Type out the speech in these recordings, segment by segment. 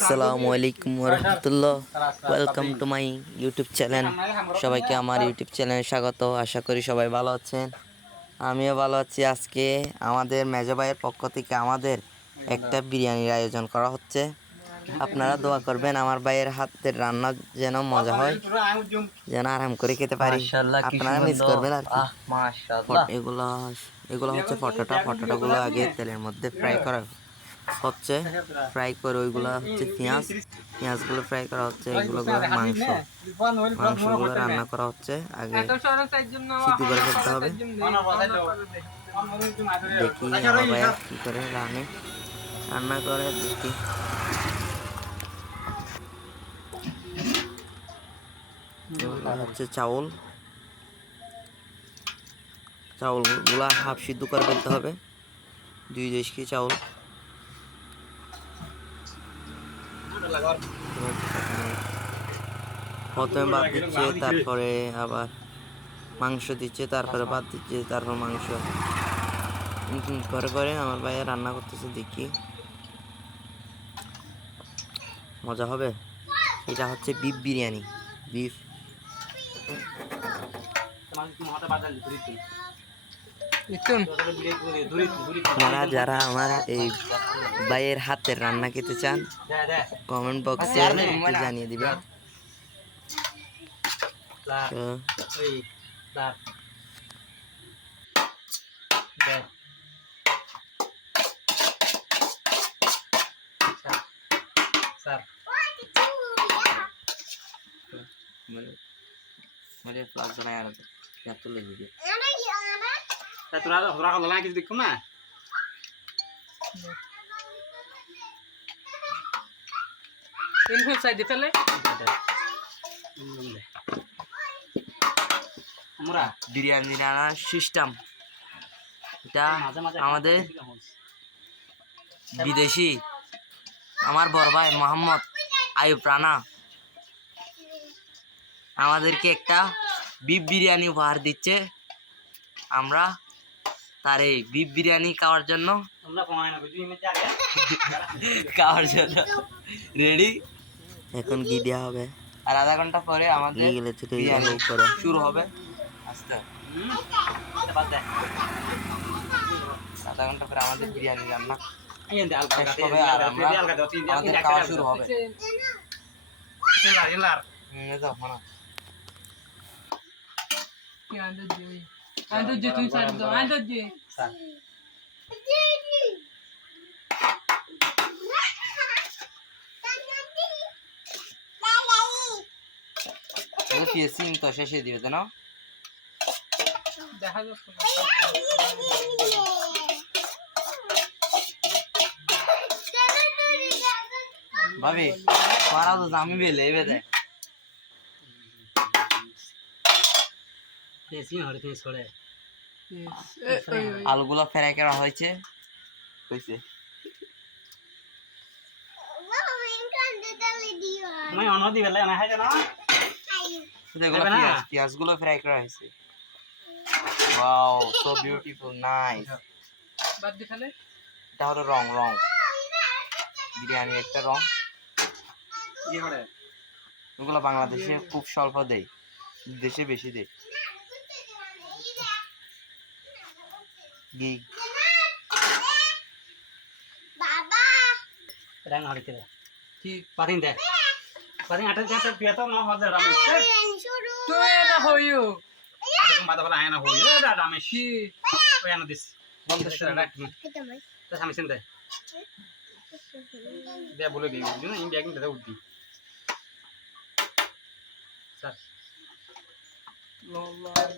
আসসালামু আলাইকুম রহমতুল্লাহ। Welcome to my YouTube channel. সবাইকে আমার ইউটিউব চ্যানেলে স্বাগত। আশা করি সবাই ভালো আছেন, আমিও ভালো আছি। আজকে আমাদের মেজো ভাইয়ের পক্ষ থেকে আমাদের একটা বিরিয়ানির আয়োজন করা হচ্ছে। আপনারা দোয়া করবেন আমার ভাইয়ের হাতের রান্না যেন মজা হয়, যেন আরাম করে খেতে পারি। আপনারা মিস করবেন আর কি। এগুলো এগুলো হচ্ছে ফটোটাগুলো আগে তেলের মধ্যে ফ্রাই করা হচ্ছে, ফ্রাই করে ওইগুলা হচ্ছে পেঁয়াজগুলো ফ্রাই করা হচ্ছে। এগুলো মাংসগুলো রান্না করা হচ্ছে, আগে সিদ্ধ করে ফেলতে হবে। দেখি আমার ভাইয়া কি করে রান্না করে দেখি। হচ্ছে চাউলগুলা হাফ সিদ্ধ করে ফেলতে হবে, 2 কেজি চাউল। প্রথমে ভাত দিচ্ছে, তারপরে আবার মাংস দিচ্ছে, তারপরে ভাত দিচ্ছে, তারপর মাংস করে আমার ভাইয়া রান্না করতেছে। দেখি মজা হবে। এটা হচ্ছে বিফ বিরিয়ানি। আপনারা যারা আমার এই ভাইয়ের হাতের রান্না খেতে চান কমেন্ট বক্সে একটু জানিয়ে দিবেন। বিরিয়ানি রান্নার সিস্টেম এটা আমাদের বিদেশি আমার বড় ভাই মোহাম্মদ আয়ুব রানা আমাদেরকে একটা বিফ বিরিয়ানি উপহার দিচ্ছে। আমরা তার এই বিফ বিরিয়ানি খাওয়ার জন্য রেডি। এখন ঘি দেওয়া হবে, আর আধা ঘন্টা পরে আমাদের বিরিয়ানি শুরু হবে। আধা ঘন্টা পরে আমাদের বিরিয়ানি রান্না শেষ হবে, আর আমাদের খাওয়া শুরু হবে। তো শেষে দিবে তো না ভাবি মারা তো জামি বেলে বেদে আলুগুলো ফ্রাই করা হয়েছে। পেঁয়াজগুলো ফ্রাই করা হয়েছে। Wow, so beautiful, nice. এটা হলো রং বিরিয়ানি একটা রং। ওগুলো বাংলাদেশে খুব স্বল্প দেয়, দেশে বেশি দেয়।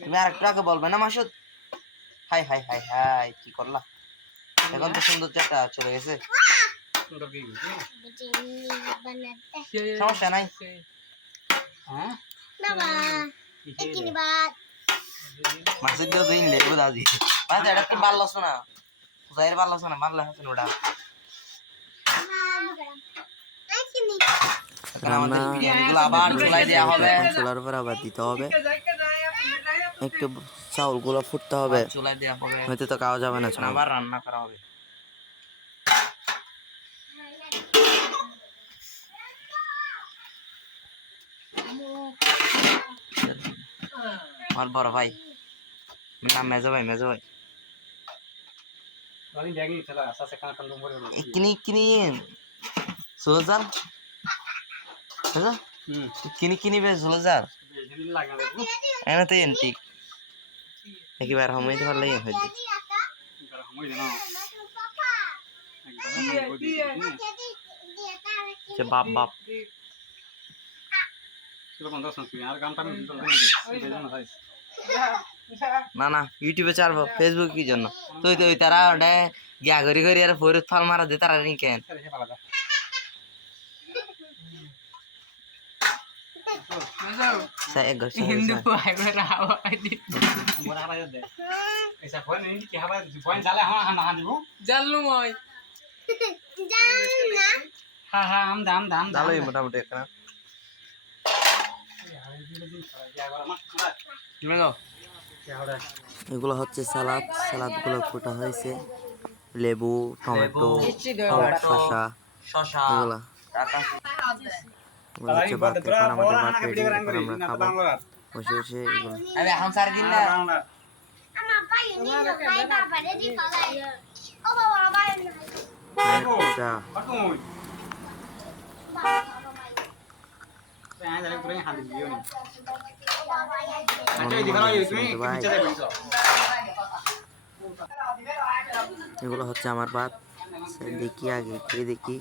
তুমি আর একটু আগে বলবে না Masud? High high high high, কি করলা? এখন তো সৌন্দর্যটা চলে গেছে। সমস্যা নাই। মাসুদ দিন লেবু দাদি এটা তো ভালো লাগছে না, যাইর ভালো লাগছে না, ভালো লাগছে না ওটা। চুলার উপর আবার দিতে হবে, একটু চাউলগুলো ফুটতে হবে, হয়তো তো খাওয়া যাবে না, আবার রান্না করা হবে। আমার বড় ভাই নাম মেজো ভাই কিনি কিনি সোজার কিনি বেশ সোজার এনে তো এন্টিক একবার হমাইতে পারলে হইছে বাপ না না ইউটিউবে ছাড়বো ফেসবুক কি জন্য তুই তুই তারা ওটা গিয়া ঘড়ি ঘড়ি আর ফরিদ ফাল মারা দে তারা কেন saya ego Hindu ay berawa di. Jalu moy. ভালোই মোটামুটি একটা এগুলো হচ্ছে সালাদ গুলো ফুটা হয়েছে লেবু টমেটো শসা এগুলো হচ্ছে ভাত এখন আমাদের ভাত রেডি এখন আমরা খাবো বসে বসে এগুলো এখন সার দিন না এগুলো হচ্ছে আমার ভাত দেখি আগে খেয়ে দেখি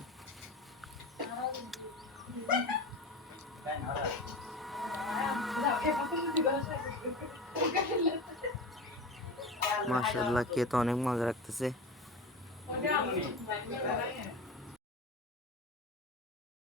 মাশাআল্লাহ কে তো অনেক মজা রাখতেছে